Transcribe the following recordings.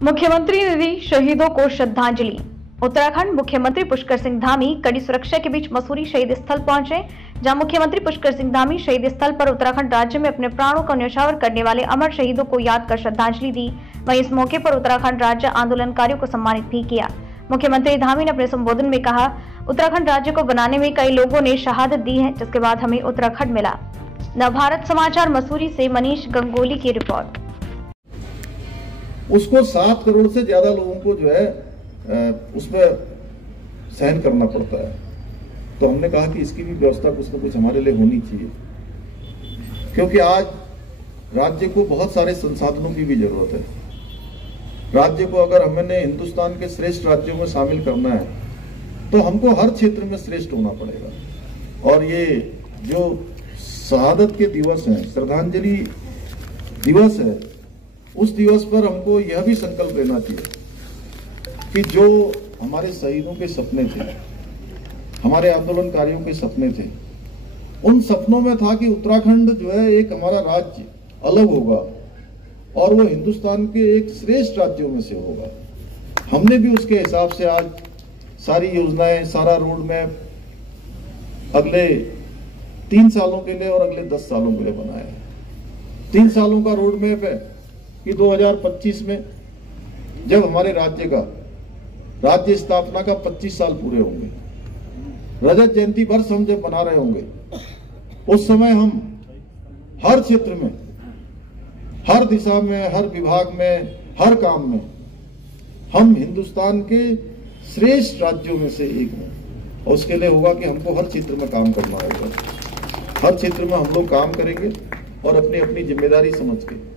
मुख्यमंत्री ने दी शहीदों को श्रद्धांजलि। उत्तराखंड मुख्यमंत्री पुष्कर सिंह धामी कड़ी सुरक्षा के बीच मसूरी शहीद स्थल पहुंचे, जहां मुख्यमंत्री पुष्कर सिंह धामी शहीद स्थल पर उत्तराखंड राज्य में अपने प्राणों का न्यौछावर करने वाले अमर शहीदों को याद कर श्रद्धांजलि दी। वहीं इस मौके पर उत्तराखंड राज्य आंदोलनकारियों को सम्मानित भी किया। मुख्यमंत्री धामी ने अपने संबोधन में कहा, उत्तराखंड राज्य को बनाने में कई लोगों ने शहादत दी है, जिसके बाद हमें उत्तराखंड मिला। नवभारत समाचार मसूरी से मनीष गंगोली की रिपोर्ट। उसको 7 करोड़ से ज्यादा लोगों को जो है उसमें सहन करना पड़ता है, तो हमने कहा कि इसकी भी व्यवस्था कुछ न कुछ हमारे लिए होनी चाहिए, क्योंकि आज राज्य को बहुत सारे संसाधनों की भी जरूरत है। राज्य को अगर हमने हिंदुस्तान के श्रेष्ठ राज्यों में शामिल करना है तो हमको हर क्षेत्र में श्रेष्ठ होना पड़ेगा। और ये जो शहादत के दिवस हैं, श्रद्धांजलि दिवस है, उस दिवस पर हमको यह भी संकल्प लेना चाहिए कि जो हमारे शहीदों के सपने थे, हमारे आंदोलनकारियों के सपने थे, उन सपनों में था कि उत्तराखंड जो है एक हमारा राज्य अलग होगा और वो हिंदुस्तान के एक श्रेष्ठ राज्यों में से होगा। हमने भी उसके हिसाब से आज सारी योजनाएं, सारा रोड मैप अगले 3 सालों के लिए और अगले 10 सालों के लिए बनाया है। 3 सालों का रोड मैप है कि 2025 में जब हमारे राज्य स्थापना का 25 साल पूरे होंगे, रजत जयंती वर्ष हम जब बना रहे होंगे, उस समय हम हर क्षेत्र में, हर दिशा में, हर विभाग में, हर काम में हम हिंदुस्तान के श्रेष्ठ राज्यों में से एक हैं। और उसके लिए होगा कि हमको हर क्षेत्र में काम करना होगा। हर क्षेत्र में हम लोग काम करेंगे और अपनी अपनी जिम्मेदारी समझ के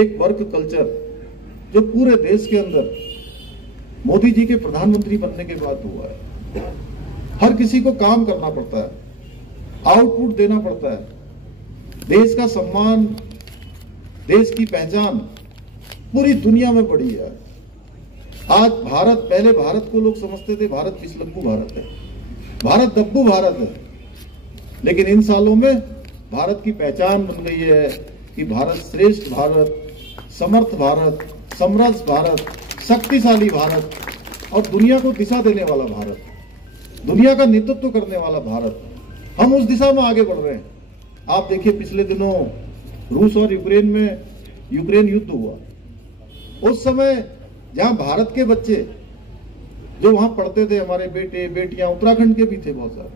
एक वर्क कल्चर जो पूरे देश के अंदर मोदी जी के प्रधानमंत्री बनने के बाद हुआ है। हर किसी को काम करना पड़ता है, आउटपुट देना पड़ता है। देश का सम्मान, देश की पहचान पूरी दुनिया में बढ़ी है। आज भारत, पहले भारत को लोग समझते थे भारत पिछलग्गू भारत है, भारत दब्बू भारत है, लेकिन इन सालों में भारत की पहचान बन गई है कि भारत श्रेष्ठ भारत, समर्थ भारत, समृद्ध भारत, शक्तिशाली भारत और दुनिया को दिशा देने वाला भारत, दुनिया का नेतृत्व करने वाला भारत। हम उस दिशा में आगे बढ़ रहे हैं। आप देखिए, पिछले दिनों रूस और यूक्रेन युद्ध हुआ। उस समय जहां भारत के बच्चे जो वहां पढ़ते थे, हमारे बेटे बेटियां उत्तराखंड के भी थे बहुत सारे,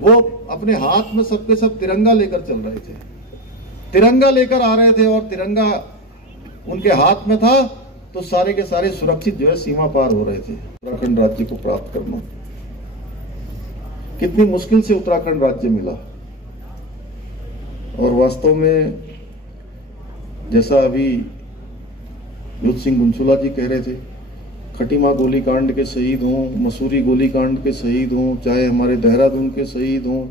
वो अपने हाथ में सबके सब तिरंगा लेकर चल रहे थे, तिरंगा लेकर आ रहे थे और तिरंगा उनके हाथ में था, तो सारे के सारे सुरक्षित जो है सीमा पार हो रहे थे। उत्तराखंड राज्य को प्राप्त करना कितनी मुश्किल से उत्तराखंड राज्य मिला। और वास्तव में जैसा अभी युद्ध सिंह गुंचुला जी कह रहे थे, खटीमा गोलीकांड के शहीद हों, मसूरी गोलीकांड के शहीद हों, चाहे हमारे देहरादून के शहीद हों,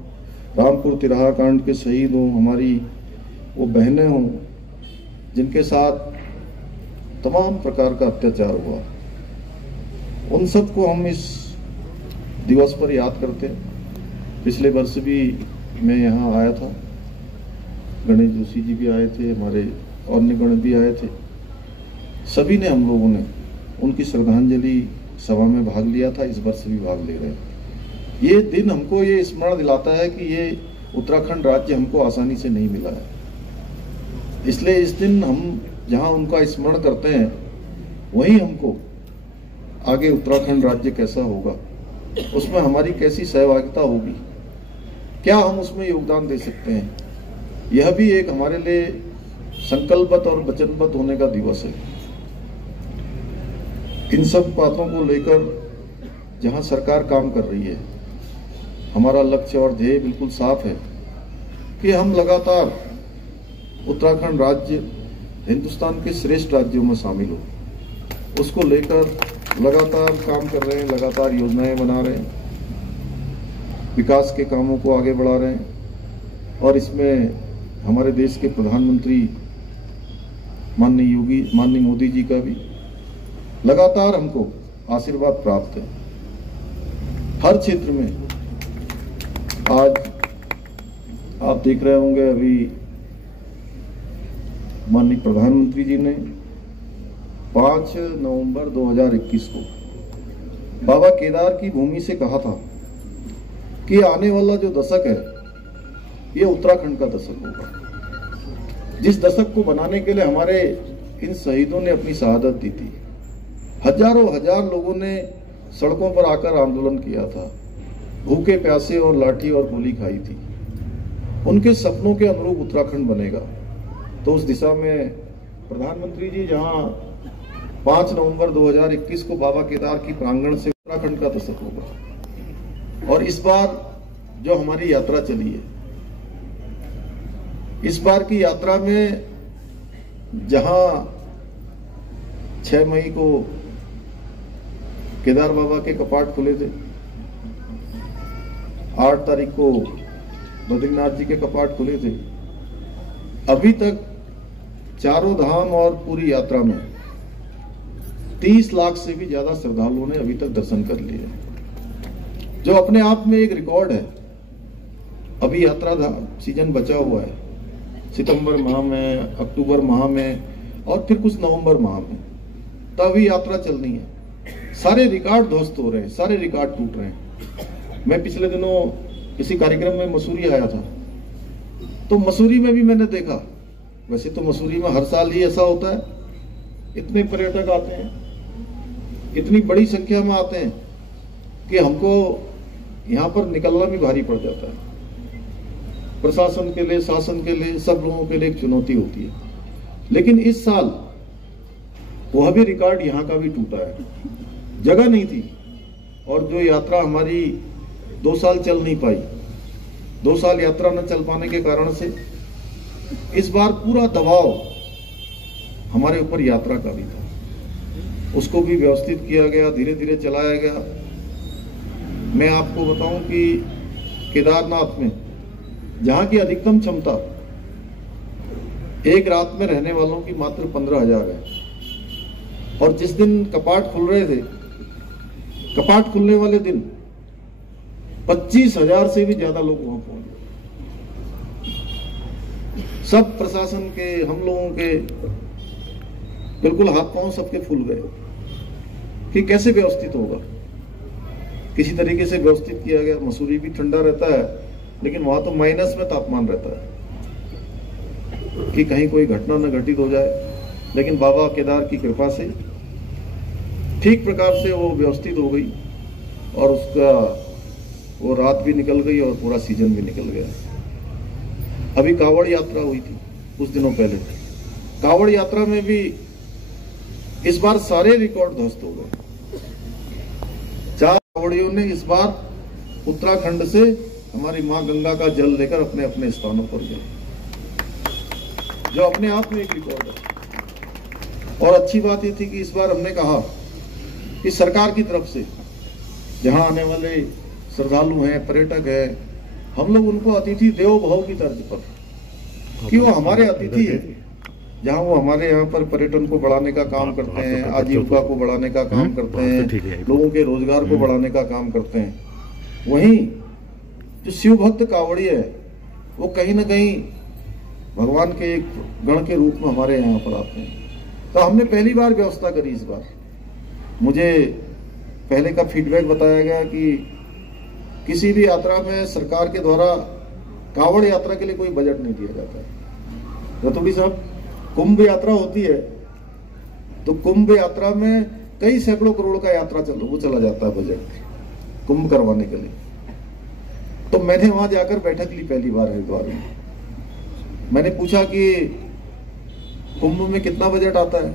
रामपुर तिराहा कांड के शहीद हों, हमारी वो बहनें हों जिनके साथ तमाम प्रकार का अत्याचार हुआ, उन सबको हम इस दिवस पर याद करते हैं। पिछले वर्ष भी मैं यहाँ आया था, गणेश जोशी जी भी आए थे, हमारे और निगण भी आए थे। सभी ने, हम लोगों ने उनकी श्रद्धांजलि सभा में भाग लिया था, इस वर्ष भी भाग ले रहे हैं। ये दिन हमको ये स्मरण दिलाता है कि ये उत्तराखंड राज्य हमको आसानी से नहीं मिला है। इसलिए इस दिन हम जहां उनका स्मरण करते हैं, वहीं हमको आगे उत्तराखंड राज्य कैसा होगा, उसमें हमारी कैसी सहभागिता होगी, क्या हम उसमें योगदान दे सकते हैं, यह भी एक हमारे लिए संकल्पबद्ध और वचनबद्ध होने का दिवस है। इन सब बातों को लेकर जहां सरकार काम कर रही है, हमारा लक्ष्य और ध्येय बिल्कुल साफ है कि हम लगातार उत्तराखंड राज्य हिंदुस्तान के श्रेष्ठ राज्यों में शामिल हो, उसको लेकर लगातार काम कर रहे हैं, लगातार योजनाएं बना रहे हैं, विकास के कामों को आगे बढ़ा रहे हैं। और इसमें हमारे देश के प्रधानमंत्री माननीय मोदी जी का भी लगातार हमको आशीर्वाद प्राप्त है। हर क्षेत्र में आज आप देख रहे होंगे, अभी माननीय प्रधानमंत्री जी ने 5 नवंबर 2021 को बाबा केदार की भूमि से कहा था कि आने वाला जो दशक है ये उत्तराखंड का दशक होगा। जिस दशक को बनाने के लिए हमारे इन शहीदों ने अपनी शहादत दी थी। हजारों हजार लोगों ने सड़कों पर आकर आंदोलन किया था, भूखे प्यासे और लाठी और गोली खाई थी। उनके सपनों के अनुरूप उत्तराखंड बनेगा। तो उस दिशा में प्रधानमंत्री जी जहां 5 नवंबर 2021 को बाबा केदार की प्रांगण से उत्तराखंड का दशक होगा। और इस बार जो हमारी यात्रा चली है, इस बार की यात्रा में जहां 6 मई को केदार बाबा के कपाट खुले थे, 8 तारीख को बद्रीनाथ जी के कपाट खुले थे, अभी तक चारों धाम और पूरी यात्रा में 30 लाख से भी ज्यादा श्रद्धालुओं ने अभी तक दर्शन कर लिए, जो अपने आप में एक रिकॉर्ड है। अभी यात्रा सीजन बचा हुआ है, सितंबर माह में, अक्टूबर माह में और फिर कुछ नवंबर माह में, तो अभी यात्रा चलनी है। सारे रिकॉर्ड ध्वस्त हो रहे हैं, सारे रिकॉर्ड टूट रहे हैं। मैं पिछले दिनों किसी कार्यक्रम में मसूरी आया था, तो मसूरी में भी मैंने देखा, वैसे तो मसूरी में हर साल ही ऐसा होता है, इतने पर्यटक आते हैं, इतनी बड़ी संख्या में आते हैं कि हमको यहाँ पर निकलना भी भारी पड़ जाता है। प्रशासन के लिए, शासन के लिए, सब लोगों के लिए एक चुनौती होती है। लेकिन इस साल वह भी रिकॉर्ड यहाँ का भी टूटा है। जगह नहीं थी, और जो यात्रा हमारी 2 साल चल नहीं पाई, 2 साल यात्रा न चल पाने के कारण से इस बार पूरा दबाव हमारे ऊपर यात्रा का भी था। उसको भी व्यवस्थित किया गया, धीरे धीरे चलाया गया। मैं आपको बताऊं कि केदारनाथ में जहां की अधिकतम क्षमता एक रात में रहने वालों की मात्र 15,000 है, और जिस दिन कपाट खुल रहे थे, कपाट खुलने वाले दिन 25,000 से भी ज्यादा लोग वहां पहुंचे। सब प्रशासन के, हम लोगों के बिल्कुल हाथ पांव सबके फूल गए कि कैसे व्यवस्थित होगा। किसी तरीके से व्यवस्थित किया गया। मसूरी भी ठंडा रहता है, लेकिन वहां तो माइनस में तापमान रहता है कि कहीं कोई घटना न घटित हो जाए। लेकिन बाबा केदार की कृपा से ठीक प्रकार से वो व्यवस्थित हो गई, और उसका वो रात भी निकल गई और पूरा सीजन भी निकल गया। अभी कावड़ यात्रा हुई थी कुछ दिनों पहले, कावड़ यात्रा में भी इस बार सारे रिकॉर्ड ध्वस्त हो गए। 4 कावड़ियों ने इस बार उत्तराखंड से हमारी मां गंगा का जल लेकर अपने अपने स्थानों पर गए, जो अपने आप में एक रिकॉर्ड है। और अच्छी बात यह थी कि इस बार हमने कहा कि सरकार की तरफ से जहां आने वाले श्रद्धालु हैं, पर्यटक हैं, हम लोग उनको अतिथि देवो भव की तर्ज पर, कि वो हमारे अतिथि है। जहां वो हमारे यहाँ पर पर्यटन को बढ़ाने का काम करते हैं, आजीविका को बढ़ाने का काम करते हैं, लोगों के रोजगार को बढ़ाने का काम करते हैं, वहीं जो शिव भक्त कावड़ी है वो कहीं ना कहीं भगवान के एक गण के रूप में हमारे यहाँ पर आते हैं। तो हमने पहली बार व्यवस्था करी इस बार। मुझे पहले का फीडबैक बताया गया कि किसी भी यात्रा में सरकार के द्वारा कावड़ यात्रा के लिए कोई बजट नहीं दिया जाता है। रतोड़ी साहब, कुंभ यात्रा होती है तो कुंभ यात्रा में कई सैकड़ों करोड़ का यात्रा चला जाता है बजट कुंभ करवाने के लिए। तो मैंने वहां जाकर बैठक ली पहली बार हरिद्वार में। मैंने पूछा कि कुंभ में कितना बजट आता है।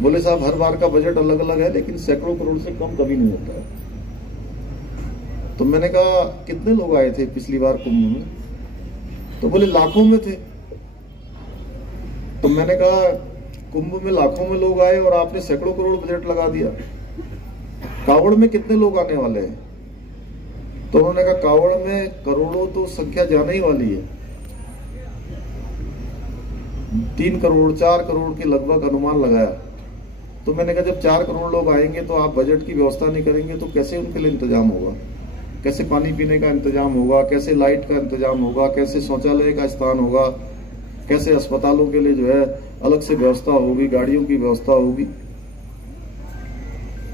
बोले साहब हर बार का बजट अलग अलग है, लेकिन सैकड़ों करोड़ से कम कभी नहीं होता है। तो मैंने कहा कितने लोग आए थे पिछली बार कुंभ में? तो बोले लाखों में थे। तो मैंने कहा कुंभ में लाखों में लोग आए और आपने सैकड़ों करोड़ बजट लगा दिया, कावड़ में कितने लोग आने वाले हैं? तो उन्होंने कहा कावड़ में करोड़ों तो संख्या जाने ही वाली है, 3 करोड़ 4 करोड़ के लगभग अनुमान लगाया। तो मैंने कहा जब 4 करोड़ लोग आएंगे तो आप बजट की व्यवस्था नहीं करेंगे तो कैसे उनके लिए इंतजाम होगा, कैसे पानी पीने का इंतजाम होगा, कैसे लाइट का इंतजाम होगा, कैसे शौचालय का स्थान होगा, कैसे अस्पतालों के लिए जो है अलग से व्यवस्था होगी, गाड़ियों की व्यवस्था होगी।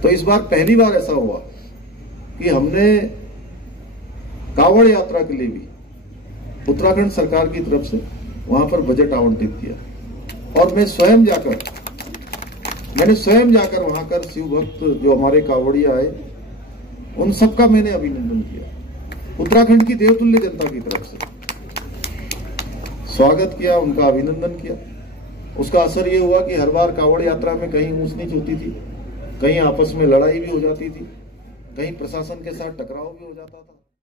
तो इस बार पहली बार ऐसा हुआ कि हमने कांवड़ यात्रा के लिए भी उत्तराखंड सरकार की तरफ से वहां पर बजट आवंटित किया और मैंने स्वयं जाकर वहां कर शिव भक्त जो हमारे कांवड़िया आए उन सबका मैंने अभिनंदन किया। उत्तराखंड की देवतुल्य जनता की तरफ से स्वागत किया, उनका अभिनंदन किया। उसका असर यह हुआ कि हर बार कांवड़ यात्रा में कहीं ऊंच नीच होती थी, कहीं आपस में लड़ाई भी हो जाती थी, कहीं प्रशासन के साथ टकराव भी हो जाता था।